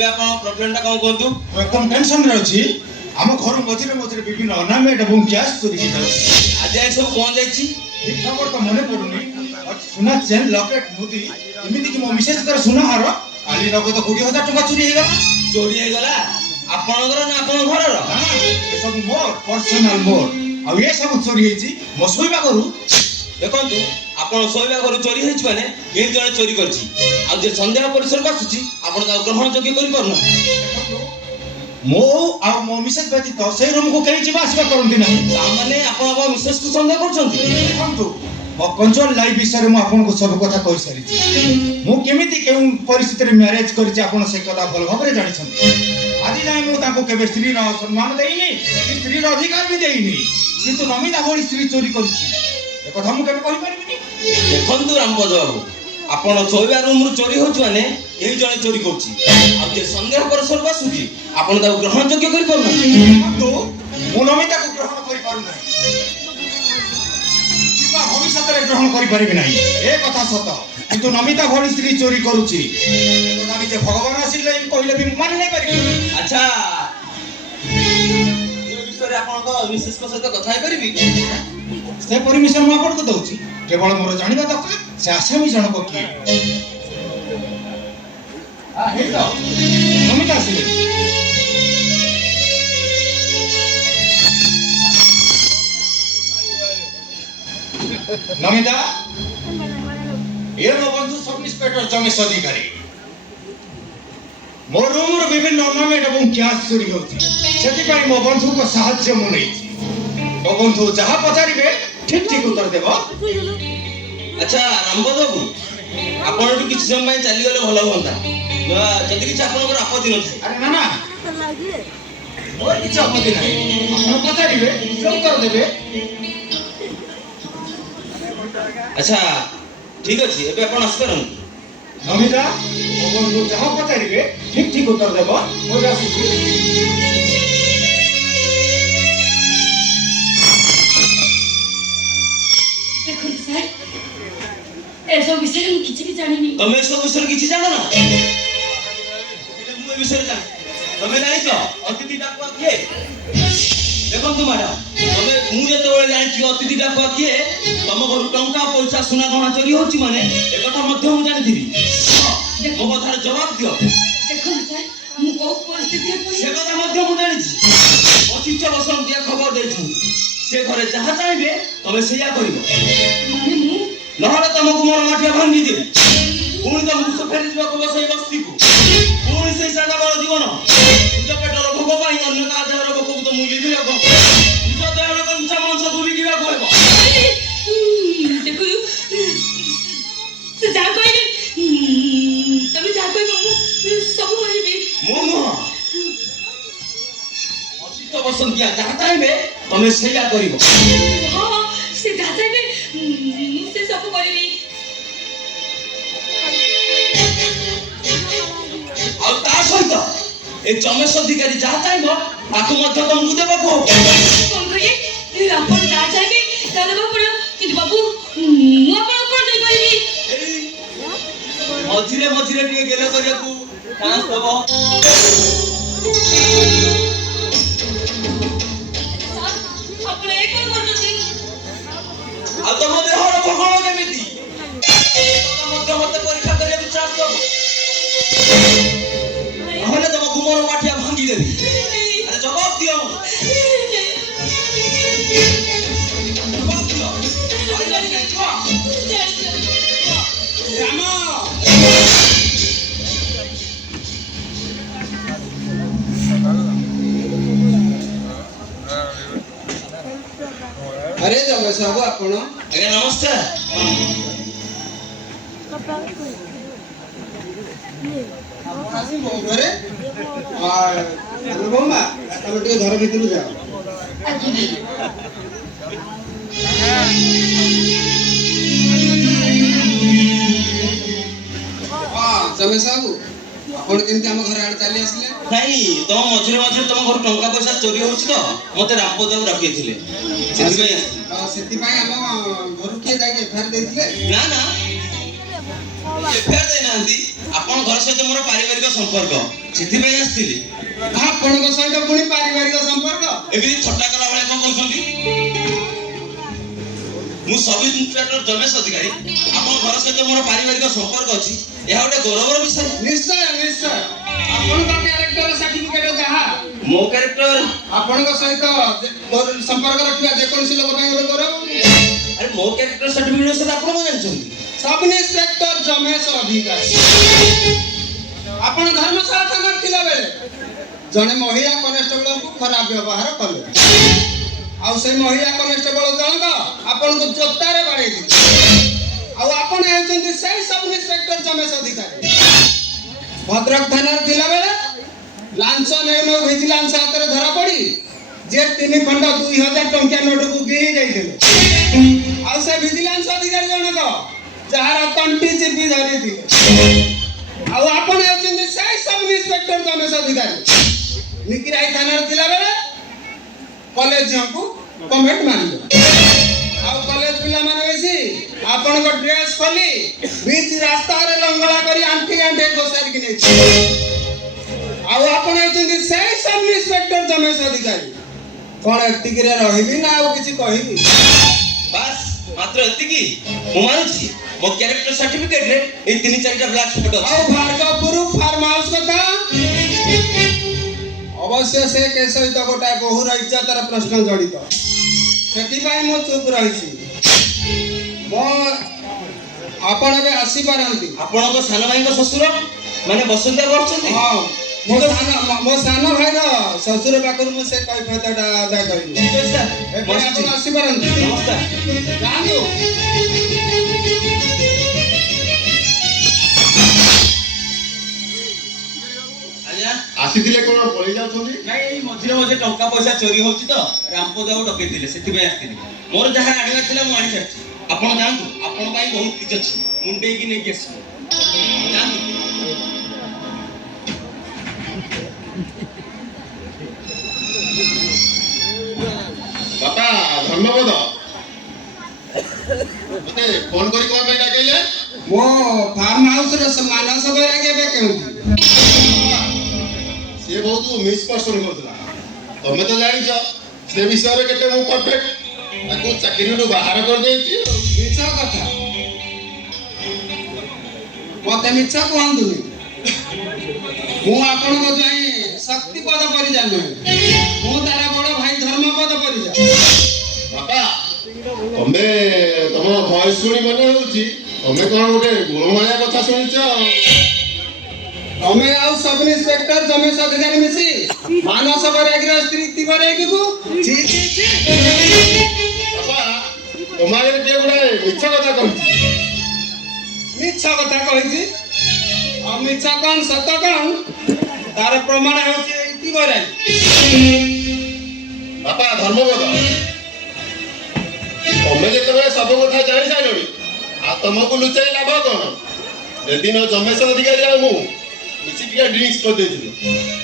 ଏବେ ଆପଣ ପ୍ରୋବ୍ଲେମଟା କଣ କୁହନ୍ତୁ? ମୁଁ ଏକଦମ ଟେନସନରେ ଅଛି। ଆମ ଘର ମଝିରେ ମଝିରେ ବିଭିନ୍ନ ଅର୍ଣ୍ଣାମେଣ୍ଟ ଏବଂ ଗ୍ୟାସ୍ ଚୋରି ହେଇଯାଉଛି। ଆଜି ଆଜି ସବୁ କଣ ଯାଇଛି? ଠିକ ଖବର ତ ମନେ ପଡୁନି। ସୁନା ଚେନ୍ ଲକେଟ ମୁଦି ଏମିତିକି ମୋ ମିସେସଙ୍କର ସୁନା ହାର କାଲି ନଗଦ 20,000 ଟଙ୍କା ଚୋରି ହେଇଗଲା। ଚୋରି ହେଇଗଲା? ଆପଣଙ୍କର ନା ଆପଣଙ୍କ ଘରର? ଏସବୁ ମୋର ପର୍ସନାଲ ମୋର। ଆଉ ଏ ସବୁ ଚୋରି ହେଇଛି ମୋ ଶୋଇବା ଘରୁ। ଦେଖନ୍ତୁ, ଆପଣ ଶୋଇବା ଘରୁ ଚୋରି ହେଇଛି ମାନେ କେହି ଜଣେ ଚୋରି କରିଛି। ଆଉ ଯେ ସନ୍ଦେହ ପରିସରକୁ ଆସୁଛି ଆପଣ ତାକୁ ଗ୍ରହଣ ଯୋଗ୍ୟ କରିପାରୁନାହାନ୍ତି। ମୁଁ ଆଉ ମୋ ମିସେସ ବ୍ୟତୀତ ସେଇ ରୁମକୁ କେହି ଯିବା ଆସିବା କରନ୍ତି ନାହିଁ। ତାମାନେ ଆପଣ ଆପଣଙ୍କ ମିସେସକୁ ସନ୍ଦେହ କରୁଛନ୍ତି? ଦେଖନ୍ତୁ, ମୋ କଞ୍ଜଲ ଲାଇଫ ବିଷୟରେ ମୁଁ ଆପଣଙ୍କୁ ସବୁ କଥା କହିସାରିଛି। ମୁଁ କେମିତି କେଉଁ ପରିସ୍ଥିତିରେ ମ୍ୟାରେଜ କରିଛି ଆପଣ ସେ କଥା ଭଲ ଭାବରେ ଜାଣିଛନ୍ତି। ଆଜି ଯାଏଁ ମୁଁ ତାଙ୍କୁ କେବେ ସ୍ତ୍ରୀର ସମ୍ମାନ ଦେଇନି କି ସ୍ତ୍ରୀର ଅଧିକାର ବି ଦେଇନି। କିନ୍ତୁ ନମିତା ଭଳି ସ୍ତ୍ରୀ ଚୋରି କରିଛି ଏକଥା ମୁଁ କେବେ କହିପାରିବିନି। ଦେଖନ୍ତୁ ରାମପଦ ବାବୁ, ଆପଣ ଶୋଇବା ରୁମରୁ ଚୋରି ହଉଛି ମାନେ ଏହି ଜଣେ ଚୋରି କରୁଛି। ଆଉ ଯେ ସନ୍ଦେହ ପରିସରକୁ ଆସୁଛି ଆପଣ ତାକୁ ଗ୍ରହଣ ଯୋଗ୍ୟ କରିପାରୁନାହାନ୍ତି। ଦେଖନ୍ତୁ, ମୁଁ ନମିତାକୁ ଗ୍ରହଣ କରିପାରୁନାହିଁ କିମ୍ବା ଭବିଷ୍ୟତରେ ଗ୍ରହଣ କରିପାରିବି ନାହିଁ, ଏ କଥା ସତ। କିନ୍ତୁ ନମିତା ଭଳି ସ୍ତ୍ରୀ ଚୋରି କରୁଛି ଏକଥା ନିଜେ ଭଗବାନ ଆସିଲେ କହିଲେ ବି ମୁଁ ମାନି ନେଇପାରିବି। ଆଚ୍ଛା, ଏ ବିଷୟରେ ଆପଣଙ୍କ ମିସେସଙ୍କ ସହିତ କଥା ହେଇପାରିବି? ସେ ପରମିଶନ ମୁଁ ଆପଣଙ୍କୁ ଦଉଛି। କେବଳ ମୋର ଜାଣିବା ଦରକାର ସେ ଆସାମୀ ଜଣକ କିଏ। ହେଇତ ନମିତା ଆସିଲେ। ନମିତା, ଏ ମୋ ବନ୍ଧୁ ସବ୍ ଇନ୍ସପେକ୍ଟର ଜମେଶ ଅଧିକାରୀ। ମୋ ରୁମର ବିଭିନ୍ନ ଅର୍ଣ୍ଣାମେଣ୍ଟ ଏବଂ କ୍ୟାସ୍ ଚୋରି ହେଉଛି। ସେଥିପାଇଁ ମୋ ବନ୍ଧୁଙ୍କ ସାହାଯ୍ୟ ମୁଁ ନେଇଛି। ମୋ ବନ୍ଧୁ ଯାହା ପଚାରିବେ ଠିକ ଠିକ ଉତ୍ତର ଦେବ। ଆଚ୍ଛା ରାମପଦ ବାବୁ, ଆପଣ ଏଠୁ କିଛି ସମୟ ପାଇଁ ଚାଲିଗଲେ ଭଲ ହୁଅନ୍ତା, ଯଦି କିଛି ଆପଣଙ୍କର ଆପତ୍ତି ନଥାଏ। ଆରେ ନା ନା, ମୋର କିଛି ଆପତ୍ତି ନାହିଁ। ଆପଣ ପଚାରିବେ ସେ ଉତ୍ତର ଦେବେ। ଆଚ୍ଛା ଠିକ ଅଛି, ଏବେ ଆପଣ ଆସିପାରନ୍ତି। ନମିତା, ମୋ ବନ୍ଧୁ ଯାହା ପଚାରିବେ ଠିକ ଠିକ ଉତ୍ତର ଦେବ। ମୁଁ ଏବେ ଆସୁଛି। ଦେଖନ୍ତୁ ସାର୍, ଏସବୁ ବିଷୟରେ ମୁଁ କିଛି ବି ଜାଣିନି। ତମେ ଏସବୁ ବିଷୟରେ କିଛି ଜାଣ ନା? ମୁଁ ଏ ବିଷୟରେ ଜାଣି। ତମେ ଜାଣିଛ ଅତିଥି ଡାକୁଆ କିଏ? ଦେଖନ୍ତୁ ମ୍ୟାଡାମ, ମୁଁ ଯେତେବେଳେ ଜାଣିଛି ଅତିଥି ଡାକୁଆ କିଏ, ତମ ଘରୁ ଟଙ୍କା ପଇସା ସୁନା ଗହଣା ଚୋରି ହଉଛି ମାନେ ଏକଥା ମଧ୍ୟ ମୁଁ ଜାଣିଥିବି। ମୋ କଥାର ଜବାବ ଦିଅ। ଦେଖନ୍ତୁ ସାର୍, ମୁଁ କୋଉ ପରିସ୍ଥିତିରେ ସେ କଥା ମଧ୍ୟ ମୁଁ ଜାଣିଛି। ଅଚିତ୍ୟ ବସନ୍ତିଆ ଖବର ଦେଇଛନ୍ତି, ସେ ଘରେ ଯାହା ଚାହିଁବେ ତମେ ସେଇଆ କରିବ। ମାନେ ମୁଁ ନହେଲେ ତମକୁ ମୋର ମାଠିଆ ଭାଙ୍ଗିଦେବି। ପୁଣି ତମକୁ ଫେରି ଯିବାକୁ ହବ ସେଇ ବସ୍ତିକୁ। ପୁଣି ସେଇ ସାଦା ବଳ ଜୀବନ। ନିଜ ପେଟର ଭୋଗ ପାଇଁ ଅନ୍ୟ କାହା ଦେହର ଭୋଗକୁ ତ ମୁଁ ଲିଭିବାକୁ ହବ। ନିଜ ଦେହର କଞ୍ଚା ମାଂସକୁ ବିକିବାକୁ ହେବ। ଦେଖୁ ସେ ଯାହା କହିବେ, ତମେ ଯାହା କହିବ ମୁଁ ସବୁ କହିବି। ମୁଁ ନୁହଁ, ଅଚିତ୍ତ ବସନ୍ତିଆ ଯାହା ଚାହିଁବେ ତମେ ସେଇଆ କରିବ। ହଁ, ସେ ଯାହା ଚାହିଁବେ ମୁଁ ସେ ସବୁ କରିବି। ଆଉ ତା ସହିତ ଏ ଚମେଶ ଅଧିକାରୀ ଯାହା ଚାହିଁବ ତାକୁ ମଧ୍ୟ ତମକୁ ଦେବାକୁ ହବ। କଣ କହିବେ? ଆପଣ ଯାହା ଚାହିଁବେ ତାହା ଦେବାକୁ ପଡ଼ିବ। କିନ୍ତୁ ବାବୁ, ମୁଁ ଆପଣଙ୍କୁ କଣ ଦେଇପାରିବି? ଏଇ ମଝିରେ ମଝିରେ ଟିକେ ଗେଲ କରିବାକୁ ଚାନ୍ସ ଦବ। ଆପଣ ଏ କଣ କରୁଛନ୍ତି? ଆଉ ତମ ଦେହର ଭୋଗଳ କେମିତି? ମଧ୍ୟ ମତେ ପରୀକ୍ଷା କରିବାକୁ ଚାନ୍ସ ଦବ। ନହେଲେ ତମ ଗୁମର ମାଠିଆ ଭାଙ୍ଗିଦେବି। ଆରେ ଜବାବ ଦିଅ। ଜବାବ ଦିଅ। କହିଲାନି କାଇଁ? କୁହ। ରାମ। अरे जमेश बाबू आपण ଆଜ୍ଞା ନମସ୍କାର। ଆସି ମୋ ଘରେ ବୋମା ତମେ ଟିକେ ଘର ଭିତରୁ ଯାଅ। ଜମେଶ ବାବୁ ଆପଣ କେମିତି ଆମ ଘର ଆଡେ ଚାଲି ଆସିଲେ? ନାଇଁ, ତମ ମଝିରେ ମଝିରେ ତମ ଘରୁ ଟଙ୍କା ପଇସା ଚୋରି ହଉଛି ତ ମତେ ରାମପଦାକୁ ଡାକିଥିଲେ, ସେଥିପାଇଁ ଆସିଥିଲି। ସେଥିପାଇଁ ଆମ ଘରୁ କିଏ ଯାଇକି ଏଫଆଇଆର ଦେଇଥିଲେ? ନା ନା, ଏଫଆଇଆର ଦେଇନାହାନ୍ତି। ଆପଣ ଘର ସହିତ ମୋର ପାରିବାରିକ ସମ୍ପର୍କ ସେଥିପାଇଁ ଆସିଥିଲି। ଆପଣଙ୍କ ସହିତ ପୁଣି ପାରିବାରିକ ସମ୍ପର୍କ? ଏମିତି ଥଟ୍ଟା କଲା ଭଳିଆ କଣ କହୁଛନ୍ତି? ମୁଁ ସବ୍ ଇନ୍ସପେକ୍ଟର ରମେଶ ଅଧିକାରୀ। ଆପଣଙ୍କ ଘର ସହିତ ମୋର ପାରିବାରିକ ସମ୍ପର୍କ ଅଛି, ଏହା ଗୋଟେ ଗୌରବର ବିଷୟ। ନିଶ୍ଚୟ ନିଶ୍ଚୟ। ଆପଣଙ୍କ କ୍ୟାରେକ୍ଟର ସାର୍ଟିଫିକେଟ ଯାହା, ମୋ କ୍ୟାରେକ୍ଟର ଆପଣଙ୍କ ସହିତ ସମ୍ପର୍କ ରଖିବା ଯେକୌଣସି ଲୋକ ପାଇଁ ଗୋଟେ ଗୌରବ। ଆରେ ମୋ କ୍ୟାରେକ୍ଟର ସାର୍ଟିଫିକେଟ ବିଷୟରେ ଆପଣ କଣ ଜାଣିଛନ୍ତି? ସବ୍ ଇନ୍ସପେକ୍ଟର ରମେଶ ଅଧିକାରୀ। ଆପଣ ଧର୍ମଶାଳା ଥାନାରେ ଥିଲାବେଳେ ଜଣେ ମହିଳା କନେଷ୍ଟବଳଙ୍କୁ ଖରାପ ବ୍ୟବହାର କଲେ, ଆଉ ସେଇ ମହିଳା କନେଷ୍ଟବଳ ଜଣକ ଆପଣଙ୍କୁ ଜୋତାରେ ବାଡ଼େଇଥିଲେ, ଆଉ ଆପଣ ହେଉଛନ୍ତି ସେଇ ସବ୍ ଇନ୍ସପେକ୍ଟର ରମେଶ ଅଧିକାରୀ। ଭଦ୍ରକ ଥାନାରେ ଥିଲାବେଳେ ଲାଞ୍ଚ ନେଉ ନେଉ ଭିଜିଲାନ୍ସ ହାତରେ ଧରା ପଡ଼ି ଯେ 3 ଖଣ୍ଡ 2000 ଟଙ୍କିଆ ନୋଟକୁ ଗିଳି ଦେଇଥିଲେ, ଆଉ ସେ ଭିଜିଲାନ୍ସ ଅଧିକାରୀ ଜଣକ ଯାହାର ତଣ୍ଟି ଚିପି ଧରିଥିଲେ, ଆଉ ଆପଣ ହେଉଛନ୍ତି ସେଇ ସବ୍ ଇନ୍ସପେକ୍ଟର ରମେଶ ଅଧିକାରୀ। ନିକିରାଇ ଥାନାରେ ଥିଲାବେଳେ କଲେଜ ଝିଅଙ୍କୁ କମେଣ୍ଟ ମାରିଲେ, ଆଉ କଲେଜ ପିଲାମାନେ ମିଶି ଆପଣଙ୍କ ଡ୍ରେସ୍ ଖୋଲି ବିଚ୍ ରାସ୍ତାରେ ଲଙ୍ଗଳା କରି ଆଣ୍ଠି ଆଣ୍ଠି ଘୋଷାରିକି ନେଇଥିଲେ, ଆଉ ଆପଣ ହେଉଛନ୍ତି ସେଇ ସବ୍ ଇନ୍ସପେକ୍ଟର ରମେଶ ଅଧିକାରୀ। କଣ ଏତିକିରେ ରହିବି ନା ଆଉ କିଛି କହିବି? ବାସ୍ ମାତ୍ର ଏତିକି? ମୁଁ ମାନୁଛି ମୋ କ୍ୟାରେକ୍ଟର ସାର୍ଟିଫିକେଟରେ ଏଇ 3-4ଟା ବ୍ଲାକ୍ ସ୍ପଟ ଅଛି। ଆଉ ଭାର୍ଗବପୁର ଫାର୍ମ ହାଉସ କଥା? ଅବଶ୍ୟ ସେ କେସ୍ ସହିତ ଗୋଟାଏ ବହୁର ଇଜ୍ଜତର ପ୍ରଶ୍ନ ଜଡ଼ିତ, ସେଥିପାଇଁ ମୁଁ ଚୁପ୍ ରହିଛି। ଆପଣ ଏବେ ଆସିପାରନ୍ତି। ଆପଣଙ୍କ ସାନ ଭାଇଙ୍କ ଶ୍ୱଶୁର ମାନେ ବସନ୍ତ ବାବୁ ଅଛନ୍ତି? ହଁ, ମୋ ସାନ ଭାଇର ଶ୍ୱଶୁର ପାଖରୁ ମୁଁ ସେ କୈଫିୟତଟା ଆଦାୟ କରିବି। ଠିକ୍ ଅଛି ସାର୍, ଏବେ ଆପଣ ଆସିପାରନ୍ତି। ନମସ୍କାର। ଯାଆନ୍ତୁ। ଆଜ୍ଞା ଆସିଥିଲେ କଣ ପଳେଇ ଯାଉଛନ୍ତି? ନାଇଁ ଏଇ ମଝିରେ ମଝିରେ ଟଙ୍କା ପଇସା ଚୋରି ହଉଛି ତ ରାମପଦ ବାବୁ ଡକେଇଥିଲେ, ସେଥିପାଇଁ ଆସିଥିଲି। ମୋର ଯାହା ଆଣିବାର ଥିଲା ମୁଁ ଆଣି ସାରିଛି। ଆପଣ ଯାଆନ୍ତୁ, ଆପଣଙ୍କ ପାଇଁ ବହୁତ କିଛି ଅଛି, ମୁଣ୍ଡେଇକି ନେଇକି ଆସିବି। ଯାଆନ୍ତୁ। ବାପା ଧର୍ମପଦ ମତେ ଫୋନ କରି କଣ ପାଇଁ ଡାକେଇଲେ? ମୋ ଫାର୍ମ ହାଉସର ମାନସ ବୈରାଗ୍ୟ ଏବେ କେଉଁଠି? ସିଏ ବହୁତ ମିସପର୍ସନ କରୁଥିଲା। ତମେ ତ ଜାଣିଛ ସେ ବିଷୟରେ କେତେ ମୁଁ ପରଫେକ୍ଟ। ତାକୁ ଚାକିରିରୁ ବାହାର କରିଦେଇଛି। ମିଛ କଥା, ମତେ ମିଛ କୁହନ୍ତୁନି। ମୁଁ ଆପଣଙ୍କ ପାଇଁ ଶକ୍ତିପଦ ପରିଜା ନୁହେଁ, ମୁଁ ତାର ବଡ଼ ଭାଇ ଧର୍ମପଦ ପରିଜା। ବାପା ତମେ ତମ ଭଏସ ଶୁଣି ମନେ ହଉଛି ତମେ କଣ ଗୋଟେ ଗୁଣମାଳିଆ କଥା ଶୁଣିଛ। ତମେ ଆଉ ସବ୍ ଇନ୍ସପେକ୍ଟର ରମେଶ ଅଧିକାରୀ ମିଶି ମାନସ ବୈରାଗ୍ୟର ସ୍ତ୍ରୀ ତିବରେଇକୁ ବାପା ତମ ଆଗରେ କିଏ ଗୋଟେ ମିଛ କଥା କହିଛି। ମିଛ କଥା କହିଛି, ଆଉ ମିଛ କଣ ସତ କଣ ତାର ପ୍ରମାଣ ହେଉଛି ଏଇ ତିବରାଇ। ବାପା ଧର୍ମପଦ ତମେ ଯେତେବେଳେ ସବୁ କଥା ଜାଣି ସାରିଲଣି ଆଉ ତମକୁ ଲୁଚାଇ ଲାଭ କଣ? ସେଦିନ ରମେଶ ଅଧିକାରୀ ଆଉ ମୁଁ ମିଶି ଟିକେ ଡ୍ରିଙ୍କସ କରିଦେଇଥିଲୁ।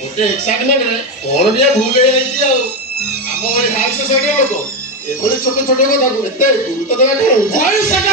ଗୋଟେ ଏକ୍ସାଇଟମେଣ୍ଟରେ କଣ ଟିକେ ଭୁଲ ହେଇଯାଇଛି ଆଉ। ଆମ ଭଳି ହାଇ ସୋସାଇଟିର ଲୋକ ଏଭଳି ଛୋଟ ଛୋଟ କଥାକୁ ଏତେ ଗୁରୁତ୍ୱ ଦେବା କଣ ଉଚିତ?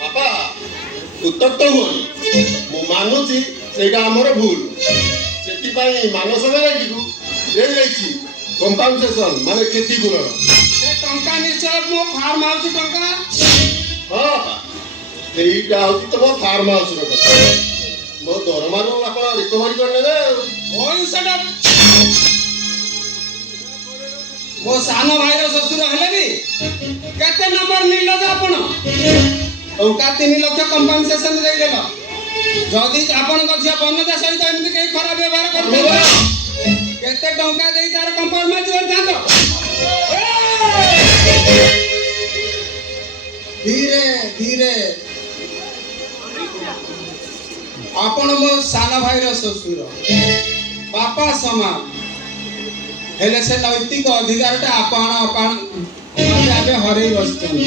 ବାପା ଉତ୍ତପ୍ତ ହୁଅନି, ମୁଁ ମାନୁଛି ସେଇଟା ଆମର ଭୁଲ। ସେଥିପାଇଁ ମାନସ ବୈରାଗ୍ୟକୁ ଦିଆଯାଇଛି କମ୍ପାନସେସନ ମାନେ କ୍ଷତିପୂରଣ। ସେ ଟଙ୍କା ନିଶ୍ଚୟ ମୋ ଫାର୍ମ ହାଉସ ଟଙ୍କା। ହଁ ବାପା ସେଇଟା ହଉଛି ତମ ଫାର୍ମ ହାଉସର କଥା। ମୋ ଦରମାରୁ ଆପଣ ରିକଭରି କରିନେବେ ଆଉ। ମୋ ସାନ ଭାଇର ଶ୍ୱଶୁର ହେଲେ ବି କେତେ ନମ୍ବର ନିର୍ଲଜ ଆପଣ। ଟଙ୍କା 3 ଲକ୍ଷ କମ୍ପାନସେସନ ଦେଇଦେଲ। ଯଦି ଆପଣଙ୍କ ଝିଅ ବନତା ସହିତ ଏମିତି କେହି ଖରାପ ବ୍ୟବହାର କରିଥିବ କେତେ ଟଙ୍କା ଦେଇ ତାର କମ୍ପ୍ରମାଇଜ କରିଥାନ୍ତ। ଧୀରେ ଧୀରେ ଆପଣ ମୋ ସାନ ଭାଇର ଶ୍ୱଶୁର, ବାପା ସମାନ, ହେଲେ ସେ ନୈତିକ ଅଧିକାରଟା ଆପଣ ଏବେ ହରେଇ ବସିଛନ୍ତି।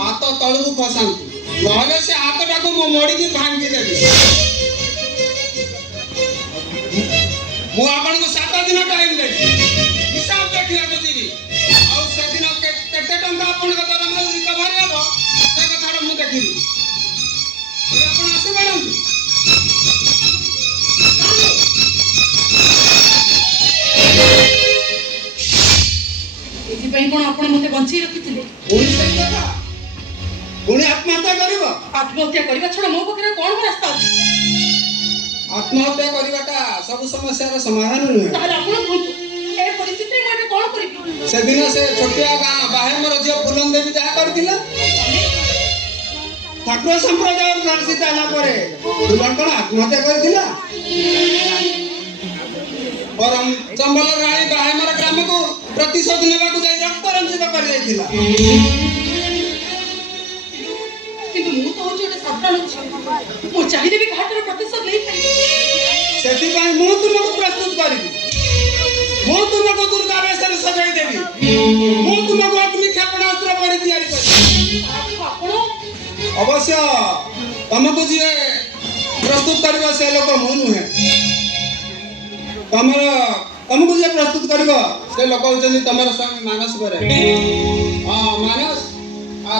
ହାତ ତଳକୁ ଖସାନ୍ତୁ, ନହେଲେ ସେ ହାତଟାକୁ ମୁଁ ମୋଡ଼ିକି ଭାଙ୍ଗି ଦେବି। ମୁଁ ଆପଣଙ୍କୁ 7 ଦିନ ଟାଇମ ଦେବି, ହିସାବ ଦେଖିବାକୁ ଯିବି। ଆଉ ସେଦିନ କେତେ ଟଙ୍କା ଆପଣଙ୍କ ଦରମାରୁ ରିକଭରି ହେବ ସେ କଥାଟା ମୁଁ ଦେଖିବି। ଆପଣ ଆସିପାରନ୍ତି। ସେଥିପାଇଁ କ'ଣ ଆପଣ ମୋତେ ବଞ୍ଚେଇ ରଖିଥିଲେ? ପୁଣି ସେଇ କଥା ପୁଣି ଆତ୍ମହତ୍ୟା କରିବ? ଆତ୍ମହତ୍ୟା କରିବା ଛଡ଼ା ମୋ ପାଖରେ କ'ଣ ରାସ୍ତା ଅଛି? ଆତ୍ମହତ୍ୟା କରିବାଟା ସବୁ ସମସ୍ୟାର ସମାଧାନ ନୁହେଁ। ତାହେଲେ ଆପଣ କୁହନ୍ତୁ, ଏ ପରିସ୍ଥିତିରେ ମୁଁ ଏବେ କ'ଣ କରିବି? ସେଦିନ ସେ ଛୋଟିଆ ଗାଁ ବାହେମର ଝିଅ ଫୁଲନ ଦେବୀ ଯାହା କରିଥିଲା, ଠାକୁର ସମ୍ପ୍ରଦାୟର ପ୍ରାଣଶୀତ ହେଲା ପରେ ଫୁଲନ କ'ଣ ଆତ୍ମହତ୍ୟା କରିଥିଲା? ବରଂ ଚମ୍ବଲ ରାଣୀ ବାହେମର ଗ୍ରାମକୁ ପ୍ରତିଶୋଧ ନେବାକୁ ଯାଇ ରକ୍ତ ରଞ୍ଜିତ କରିଦେଇଥିଲା। କିନ୍ତୁ ମୁଁ ତ ହେଉଛି ଗୋଟେ ସାଧାରଣ ଝିଅ, ମୁଁ ଚାହିଁଲେ ବି କାହାଠାରୁ ପ୍ରତିଶୋଧ ନେଇପାରିବି। ସେଥିପାଇଁ ମୁଁ ତୁମକୁ ପ୍ରସ୍ତୁତ କରିବି। ମୁଁ ତୁମକୁ ଦୁର୍ଗା ବେଶରେ ସଜାଇ ଦେବି। ମୁଁ ତୁମକୁ ଅଗ୍ନି କ୍ଷେପଣାସ୍ତ୍ର ପରି ତିଆରି କରିବି। ଆପଣ ଅବଶ୍ୟ ତମକୁ ଯିଏ ପ୍ରସ୍ତୁତ କରିବ ସେ ଲୋକ ମୁଁ ନୁହେଁ। ତମକୁ ଯିଏ ପ୍ରସ୍ତୁତ କରିବ ସେ ଲୋକ ହଉଛନ୍ତି ତମର ସ୍ୱାମୀ ମାନସ ପରେ। ହଁ ମାନସ,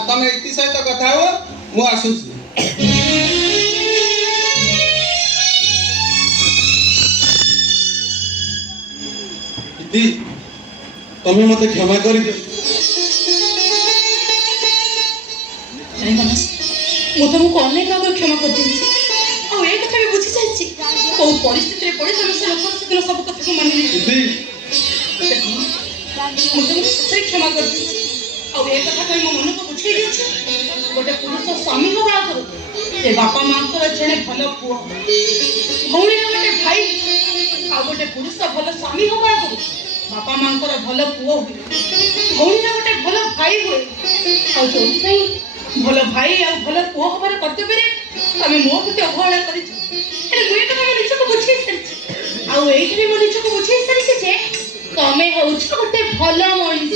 ତମେ ଇତି ସହିତ କଥା ହୁଅ, ମୁଁ ଆସୁଛି। ଇତି, ତମେ ମତେ କ୍ଷମା କରିଦିଅ। ମୁଁ ତମକୁ ଅନେକ ଆଗରୁ କ୍ଷମା କରିଦେଇଛି, ଆଉ ଏ କଥା ବି ବୁଝି ଯାଇଛି କୋଉ ପରିସ୍ଥିତିରେ ପଡି ତମେ ସେ ଲୋକର ସେଦିନ ସବୁ କଥାକୁ ମାନି ନେଇଛ। ଇତି, ମୁଁ ତମକୁ ସତରେ କ୍ଷମା କରିଦେଇଛି, ଆଉ ଏ କଥା କହି ମୋ ମନକୁ ବୁଝେଇ ଦେଇଛି। ଗୋଟେ ପୁରୁଷ ସ୍ୱାମୀ ହବା ଆଗରୁ ସେ ବାପା ମାଙ୍କର ଜଣେ ଭଲ ପୁଅ, ଭଉଣୀର ଗୋଟେ ଭାଇ, ଆଉ ଗୋଟେ ପୁରୁଷ ଭଲ ସ୍ୱାମୀ ହବା ଆଗରୁ ବାପା ମାଙ୍କର ଭଲ ପୁଅ ହୁଏ, ଭଉଣୀର ଗୋଟେ ଭଲ ଭାଇ ହୁଏ। ଆଉ ଯୋଉଥିପାଇଁ ଭଲ ଭାଇ ଆଉ ଭଲ ପୁଅ ହବାର କର୍ତ୍ତବ୍ୟରେ ତମେ ମୋ ପ୍ରତି ଅବହେଳା କରିଛ। ହେଲେ ମୁଁ ଏ କଥା ମୋ ନିଜକୁ ବୁଝେଇ ସାରିଛି, ଆଉ ଏଇଠି ବି ମୋ ନିଜକୁ ବୁଝେଇ ସାରିଛି ଯେ ତମେ ହଉଛ ଗୋଟେ ଭଲ ମଣିଷ।